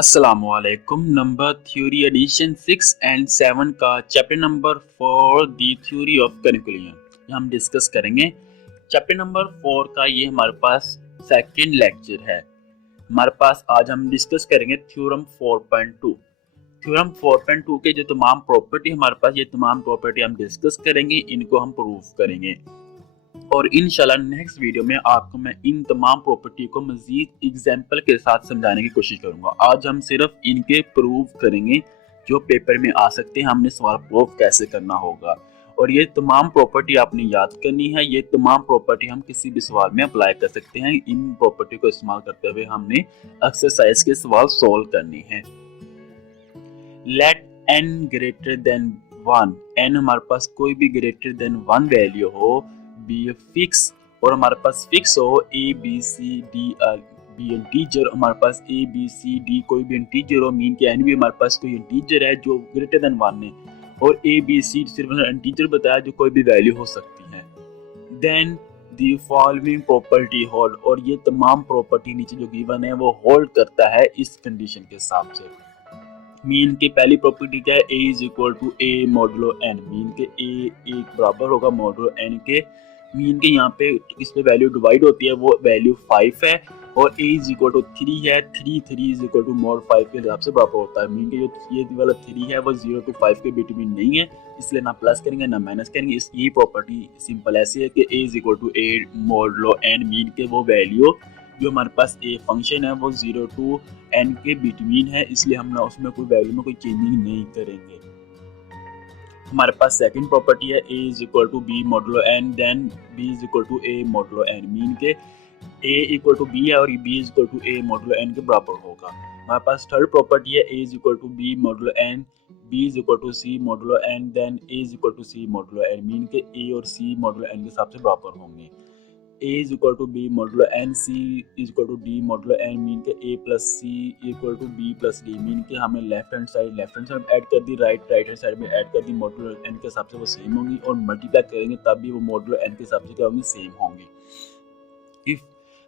अस्सलामुअलैकुम। Number theory addition 6 and 7 का chapter number 4 the theory of conclusion ये हम डिस्कस करेंगे। चैप्टर नंबर 4 का ये हमारे पास सेकंड लेक्चर है। हमारे पास आज हम डिस्कस करेंगे थ्योरम 4.2। थ्योरम 4.2 के जो तमाम प्रॉपर्टी हमारे पास ये तमाम प्रॉपर्टी हम डिस्कस करेंगे, इनको हम प्रूफ करेंगे और इंशाल्लाह नेक्स्ट वीडियो में आपको मैं इन तमाम प्रॉपर्टी को मजीद एग्जाम्पल के साथ समझाने की कोशिश करूंगा। आज हम सिर्फ इनके प्रूफ करेंगे जो पेपर में आ सकते हैं, हमने सवाल प्रूफ कैसे करना होगा और ये तमाम प्रॉपर्टी आपने याद करनी है। ये तमाम प्रॉपर्टी हम किसी भी सवाल में अप्लाई कर सकते हैं। इन प्रॉपर्टी को इस्तेमाल करते हुए हमने एक्सरसाइज के सवाल सोल्व करने हैं। Let n greater than 1, n हमारे पास कोई भी ग्रेटर देन 1 वैल्यू हो, बी फिक्स और हमारे पास फिक्स हो a b c d be integer, हमारे पास a b c d कोई भी इंटीजर हो, मीन के n भी हमारे पास कोई इंटीजर है जो ग्रेटर देन 1 है और a b c सिर्फ इंटीजर बताया जो कोई भी वैल्यू हो सकती है। Then the following property hold, और ये तमाम प्रॉपर्टी नीचे जो गिवन है वो होल्ड करता है इस कंडीशन के हिसाब से। मीन की पहली प्रॉपर्टी क्या है, a is equal to a modulo n, mean के a एक बराबर होगा मॉडुलो n के। मीन के यहाँ पे इस पे वैल्यू डिवाइड होती है, वो वैल्यू 5 है और a इज इक्वल टू 3 है। 3 इज इक्वल टू मॉड 5 के हिसाब से बराबर होता है। मीन के जो ये वाला 3 है वो 0 to 5 के बिटवीन नहीं है, इसलिए ना प्लस करेंगे ना माइनस करेंगे। इस ये प्रॉपर्टी सिंपल ऐसी है कि a is equal to a modulo n, mean के वो वैल्यू जो हमारे पास ए फंक्शन है वो 0 to n के बिटवीन है, इसलिए हम ना उसमें कोई वैल्यू में कोई चेंजिंग नहीं करेंगे। हमारे पास सेकंड प्रॉपर्टी है a is equal to b modulo n, then b is equal to a modulo n, mean के a इक्वल टू b है और b is equal to a modulo n के बराबर होगा। हमारे पास थर्ड प्रॉपर्टी है a is equal to b modulo n, b is equal to c modulo n, then a is equal to c modulo n, mean के a और c modulo n के हिसाब से बराबर होंगे। a is equal to b modulo n, c is equal to d modulo n, mean के a plus c equal to b plus d, mean के हमें लेफ्ट हैंड साइड ऐड कर दी, राइट हैंड साइड में add कर दी, modulo n के हिसाब से वो सेम होंगी और मल्टीप्लाई करेंगे तब भी वो मॉडुलो n के हिसाब से क्या होंगी, सेम होंगी। इफ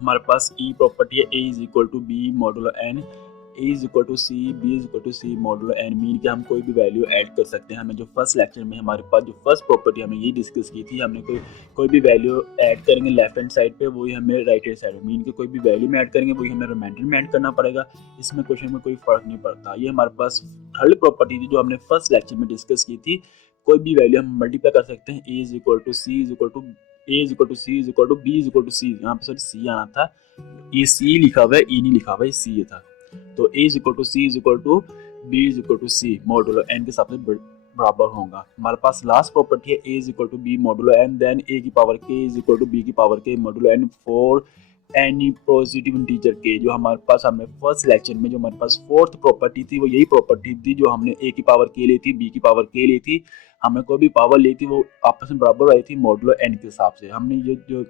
हमारे पास ई प्रॉपर्टी है a is equal to b modulo n, a is equal to c, b is equal to c modulo n, mean के हम कोई भी वैल्यू ऐड कर सकते हैं। हमें जो फर्स्ट लेक्चर में हमारे पास जो फर्स्ट प्रॉपर्टी हमने ये डिस्कस की थी, हमने कोई भी वैल्यू ऐड करेंगे लेफ्ट हैंड साइड पे वही हमें राइट हैंड साइड में, मीन के कोई भी वैल्यू में ऐड करेंगे वही हमें रिमाइंडर में ऐड करना पड़ेगा। इसमें क्वेश्चन में कोई फर्क नहीं पड़ता। ये हमारे पास थर्ड प्रॉपर्टी थी जो हमने फर्स्ट लेक्चर में डिस्कस की थी। कोई भी वैल्यू हम मल्टीप्लाई कर सकते हैं, a is equal to c is equal to a is equal to c is equal to b is equal to c, यहाँ पे सॉरी c आना था, ये c लिखा हुआ है, e नहीं लिखा हुआ है, c था। तो a is equal to c is equal to b is equal to c modulo n के हिसाब से बराबर होगा। हमारे पास लास्ट प्रॉपर्टी है a is equal to b modulo n, then a की power k is equal to b की power k modulo n for any positive integer k। जो हमारे पास हमने फर्स्ट लेक्चर में जो हमारे पास फोर्थ प्रॉपर्टी थी वो यही प्रॉपर्टी थी जो हमने a की पावर k ली थी, b की पावर k ली थी, हमें कोई भी पावर ली थी वो आपस में बराबर आई थी मॉडुलो n के हिसाब से। हमने ये जो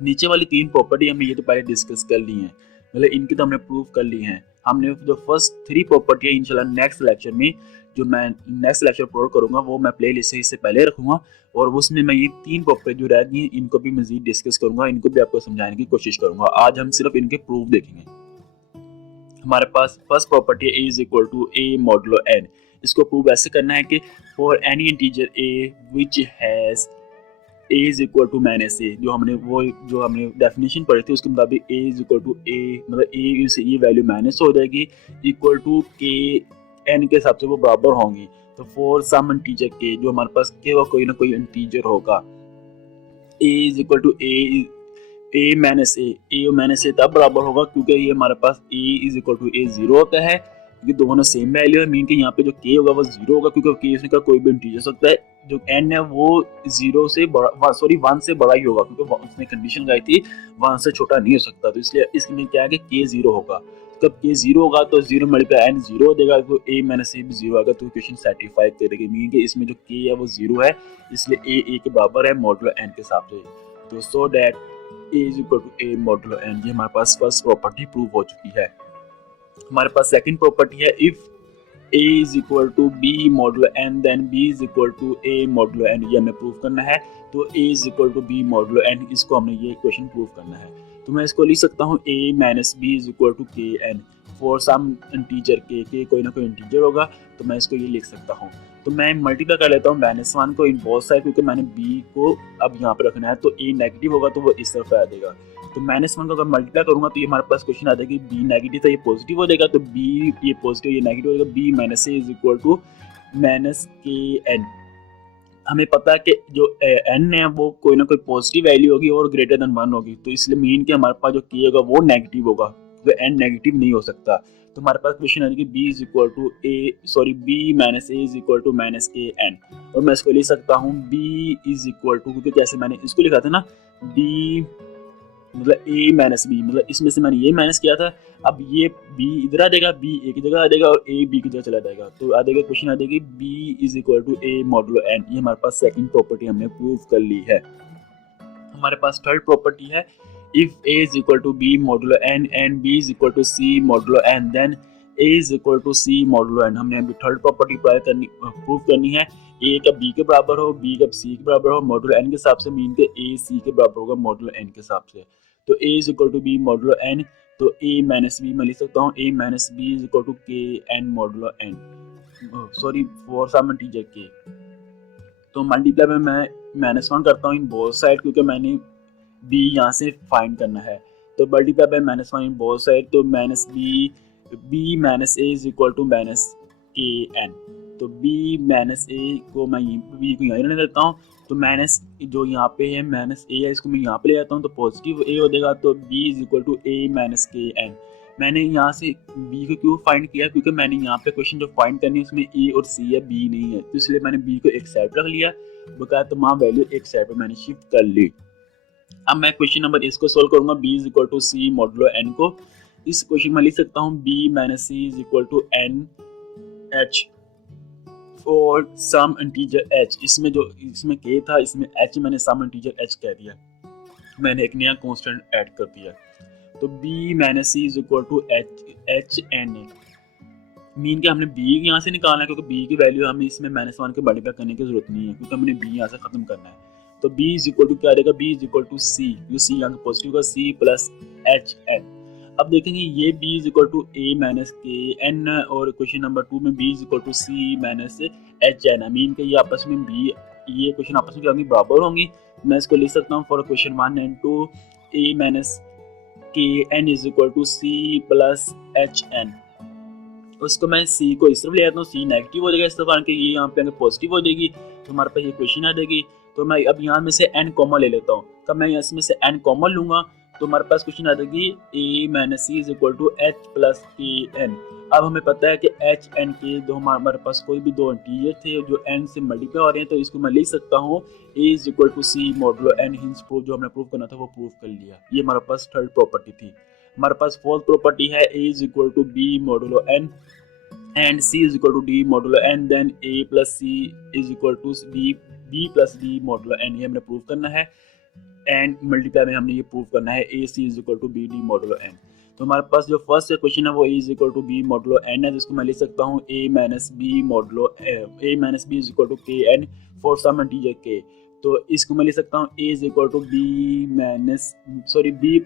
नीचे वाली तीन प्रॉपर्टी हमने ये तो पहले डिस्कस कर ली है, मतलब इनकी तो हमने प्रूव कर ली है। हमने जो फर्स्ट 3 प्रॉपर्टी है इंशाल्लाह नेक्स्ट लेक्चर में जो मैं नेक्स्ट लेक्चर अपलोड करूंगा वो मैं प्ले लिस्ट से इससे पहले रखूंगा और उसमें मैं ये 3 प्रॉपर्टी जो रह गई इनको भी मजीद डिस्कस करूंगा, इनको भी आपको समझाने की कोशिश करूंगा। आज हम सिर्फ इनके प्रूफ देखेंगे। हमारे पास फर्स्ट प्रॉपर्टी है a is equal to a modulo n। इसको प्रूव ऐसे करना है कि for any integer a which has a is equal to minus a, जो हमने डेफिनेशन पढ़ी थी उसके मुताबिक a is equal to a, मतलब a से ये वैल्यू माइनस हो जाएगी, इक्वल टू k n के हिसाब से वो बराबर होंगी। तो फॉर सम इंटीजर k, जो हमारे पास k का कोई ना कोई इंटीजर होगा, a is equal to a minus a तब बराबर होगा क्योंकि ये हमारे पास a is equal to a 0 होता है, क्योंकि दोनों सेम वैल्यू है। मीन के यहाँ पे जो k होगा वो 0 होगा क्योंकि k का कोई भी इंटीजर सकता है। जो n है वो 1 से बड़ा ही होगा क्योंकि उसने कंडीशन लगाई थी 1 से छोटा नहीं हो सकता, तो इसलिए इसमें क्या है कि k 0 होगा। जब k 0 होगा तो 0 मल्टीप्लाई n 0 हो जाएगा, तो a माइनस a भी 0 आएगा, तो इक्वेशन सेटिस्फाई करेगी। मीन के इसमें जो k है वो 0 है, इसलिए a के बराबर है मॉडुलो n के हिसाब से। तो so that a is equal to a modulo n, ये हमारे पास फर्स्ट प्रॉपर्टी प्रूव हो चुकी है। हमारे पास सेकंड प्रॉपर्टी है if a is equal to b modulo n, then b is equal to a modulo n, ये हमें प्रूव करना है। तो a is equal to b modulo n, इसको हमने ये इक्वेशन प्रूव करना है। तो मैं इसको लिख सकता हूँ a minus b is equal to k n for some integer k कोई ना कोई इंटीजर होगा, तो मैं इसको ये लिख सकता हूँ। तो मैं मल्टीप्लाई कर लेता हूँ -1 को इन बोथ साइड, क्योंकि मैंने b को अब यहाँ पर रखना है, तो a नेगेटिव होगा तो वो इस तरफ आ जाएगा। तो -1 को अगर मल्टीप्लाई करूंगा तो ये हमारे पास क्वेश्चन आ जाएगी b नेगेटिव था ये पॉजिटिव हो जाएगा, तो b ये पॉजिटिव ये नेगेटिव हो जाएगा, b minus a is equal to minus k n. हमें पता है कि जो n है वो कोई ना कोई पॉजिटिव वैल्यू होगी और ग्रेटर देन 1 होगी, तो इसलिए मीन के हमारे पास जो k होगा वो नेगेटिव होगा, क्योंकि n नेगेटिव नहीं हो सकता। तो हमारे पास क्वेश्चन आ जाएगी b is equal to b minus a is equal to minus k n, और मैं इसको लिख सकता हूँ b इज इक्वल टू, क्योंकि जैसे मैंने इसको लिखा था ना b मतलब a माइनस बी, मतलब इसमें से मैंने ये माइनस किया था, अब ये b इधर आ जाएगा, b a की जगह आ जाएगा और a b की जगह चला जाएगा, तो आ जाएगा क्वेश्चन आ जाएगी b is equal to a modulo n। ये हमारे पास सेकंड प्रॉपर्टी हमने प्रूव कर ली है। हमारे पास थर्ड प्रॉपर्टी है if a is equal to b modulo n and b is equal to c modulo n then a is equal to c modulo n। हमने अभी थर्ड प्रॉपर्टी प्रूव करनी है, a का b के बराबर हो, b का c के बराबर हो, मॉडुलो n के हिसाब से, मीन के a c के बराबर होगा मॉडुलो n के हिसाब से। तो a is equal to b modulo n, तो a माइनस b मैं लिख सकता हूँ a minus b is equal to k n modulo n, sorry for some integer k। तो मल्टीप्लाई में मैं -1 करता हूँ इन बोथ साइड, क्योंकि मैंने b यहाँ से फाइंड करना है, तो multiply by -1 in both side, तो minus b minus a is equal to minus k n. तो b माइनस a को मैं b को यहाँ रहने देता हूँ, तो माइनस जो यहाँ पे है माइनस a है, इसको मैं यहाँ पे ले जाता हूँ, तो पॉजिटिव a हो जाएगा, तो b is equal to a minus k n. मैंने यहाँ से b को क्यों फाइंड किया, क्योंकि मैंने यहाँ पे क्वेश्चन जो फाइंड करनी है उसमें a और c है, b नहीं है, तो इसलिए मैंने b को एक साइड रख लिया, बकाया तमाम वैल्यू एक साइड पे मैंने शिफ्ट कर ली। अब मैं क्वेश्चन नंबर इसको सोल्व करूंगा b is equal to c modulo n को। इस क्वेश्चन में लिख सकता हूँ b minus c is equal to n h और सम इंटीजर h। इसमें k था, इसमें h मैंने सम इंटीजर h कह दिया, मैंने एक नया कांस्टेंट ऐड कर दिया। तो b minus c is equal to h n a, mean के हमने b यहाँ से निकालना है, क्योंकि b की वैल्यू हमें इसमें -1 के मल्टीप्लाई करने की जरूरत नहीं है, क्योंकि हमने b यहाँ से खत्म करना है। तो b इज इक्वल टू क्या आ जाएगा, b is equal to c, क्योंकि c यहाँ पॉजिटिव का c प्लस h n। अब देखेंगे ये b is equal to a minus k n, और क्वेश्चन नंबर 2 में b is equal to c minus h n। Mean के ये आपस में ये क्वेश्चन आपस में क्या होंगी, बराबर होंगी। मैं इसको लिख सकता हूँ for question 1 and 2 a minus k n is equal to c plus h n। उसको मैं c को इस तरफ ले आता हूँ, c नेगेटिव हो जाएगा इस तरफ आके, ये यहाँ पे पॉजिटिव हो जाएगी, तो हमारे पास ये क्वेश्चन आ जाएगी। तो मैं अब यहाँ में से n कॉमन ले लेता हूँ, तब मैं इसमें से n कॉमन लूंगा, तो हमारे पास क्वेश्चन आ जाएगी a minus c is equal to h plus k n. अब हमें पता है कि h n के दो हमारे पास कोई भी दो इंटीजर थे जो n से मल्टीप्लाई हो रहे हैं, तो इसको मैं लिख सकता हूँ a is equal to c modulo n। Hence proof जो हमने प्रूव करना था वो प्रूव कर लिया। ये हमारे पास थर्ड प्रॉपर्टी थी। हमारे पास फोर्थ प्रॉपर्टी है a is equal to b modulo n and c is equal to d modulo n, then a plus c is equal to b plus d modulo n। ये हमने prove करना है, and multiply में हमने ये prove करना है a c is equal to b d modulo n। तो हमारे पास जो फर्स्ट क्वेश्चन है वो a is equal to b modulo n है, जिसको मैं लिख सकता हूँ a minus b is equal to k n for some integer k। तो इसको मैं लिख सकता हूँ a is equal to b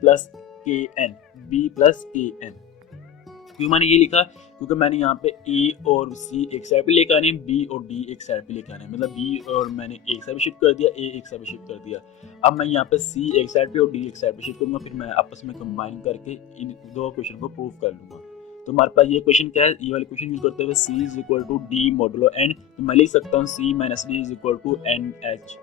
plus k n। क्यों मैंने ये लिखा, क्योंकि मैंने यहाँ पे a और c एक साइड पे लेकर आने हैं, b और d एक साइड पे लेकर आने हैं, मतलब b और मैंने एक साइड पे शिफ्ट कर दिया, a एक साइड पे शिफ्ट कर दिया। अब मैं यहाँ पे c एक साइड पे और d एक साइड पे शिफ्ट करूँगा, फिर मैं आपस में कंबाइन करके इन दो क्वेश्चन को प्रूव कर लूँगा। तो हमारे पास ये क्वेश्चन क्या है, ये वाले क्वेश्चन यूज करते हुए c is equal to d modulo n, तो मैं लिख सकता हूँ c minus d is equal to n h।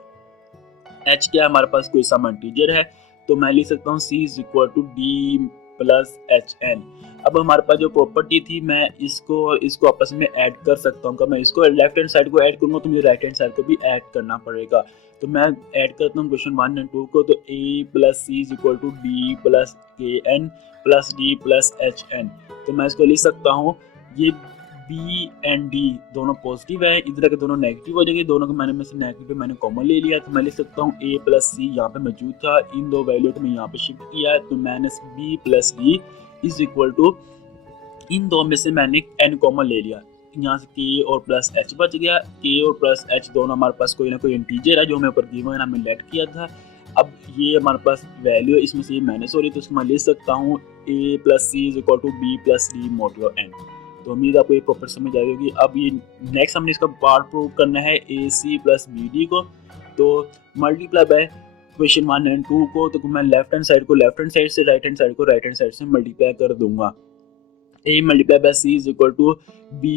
h क्या है, हमारे पास कोई सम इंटीजर है, तो मैं लिख सकता हूँ c is equal to d plus h n. अब हमारे पास जो प्रॉपर्टी थी, मैं इसको आपस में ऐड कर सकता हूँ। मैं इसको लेफ्ट हैंड साइड को ऐड करूँगा तो मुझे राइट हैंड साइड को भी ऐड करना पड़ेगा। तो मैं ऐड करता हूँ क्वेश्चन 1 एंड 2 को, तो a plus c is equal to d plus k n plus d plus h n. तो मैं इसको लिख सकता हूँ, ये b एंड d दोनों पॉजिटिव है, इधर के दोनों नेगेटिव हो जाएंगे, दोनों को मैंने में से नेगेटिव मैंने कॉमन ले लिया। तो मैं लिख सकता हूँ a प्लस सी यहाँ पे मौजूद था, इन दो वैल्यू को मैं यहाँ पे शिफ्ट किया, तो minus b plus d is equal to, इन दो में से मैंने n कॉमन ले लिया, यहाँ से k और प्लस h बच गया। k और प्लस h दोनों हमारे पास कोई ना कोई इंटीजर है जो हमें ऊपर गिवन हमने लेट किया था, अब ये हमारे पास वैल्यू है, इसमें से ये माइनस हो रही है, तो इसको मैं लिख सकता हूँ a plus c is equal to b plus d modulo n. तो उम्मीद आपको ये प्रॉपर समझ आई होगी। अब ये नेक्स्ट हमने इसका पार्ट प्रूव करना है ए सी प्लस बी डी को। तो मल्टीप्लाई बाय क्वेश्चन 1 एंड 2 को, तो मैं लेफ्ट हैंड साइड को लेफ्ट हैंड साइड से, राइट हैंड साइड को राइट हैंड साइड से मल्टीप्लाई कर दूंगा। a multiply by c is equal to b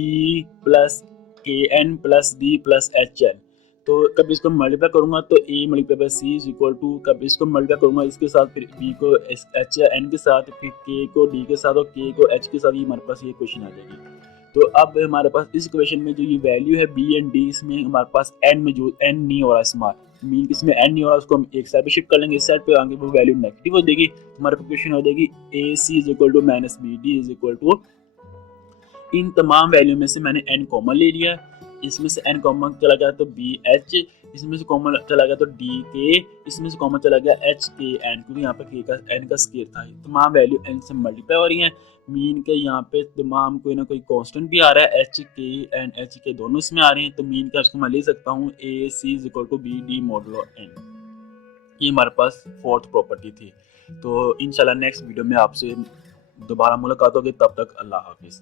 plus k n plus d plus h n. तो कब इसको मल्टीप्लाई करूंगा तो a multiply by c is equal to, कब इसको मल्टीप्लाई करूंगा इसके साथ, फिर b को h या n के साथ, फिर k को d के साथ और k को h के साथ, ये हमारे पास ये क्वेश्चन आ जाएगी। तो अब हमारे पास इस क्वेश्चन में जो ये वैल्यू है b एंड d, इसमें हमारे पास n में जो n नहीं हो रहा स्मॉल, मीन किसमें n नहीं हो रहा, उसको हम एक साइड पे शिफ्ट कर लेंगे, इस साइड पे आगे वो वैल्यू नेगेटिव हो जाएगी। हमारे पास क्वेश्चन हो जाएगी a c is equal to minus b d is equal to, इन तमाम वैल्यू में से मैंने n कॉमन ले लिया, इसमें से n कॉमन चला गया तो बी एच, इसमें से कॉमन चला गया तो डी के, इसमें से कॉमन चला गया एच के एन, क्योंकि यहाँ पे के का n का स्केयर था। तमाम वैल्यू n से मल्टीप्लाई हो रही हैं। मीन के यहाँ पे तमाम कोई ना कोई कांस्टेंट भी आ रहा है, एच के एंड एच के दोनों इसमें आ रहे हैं। तो मीन का इसको मैं ले सकता हूँ a c is equal to b d modulo n. ये हमारे पास फोर्थ प्रॉपर्टी थी। तो इंशाल्लाह नेक्स्ट वीडियो में आपसे दोबारा मुलाकात होगी, तब तक अल्लाह हाफिज़।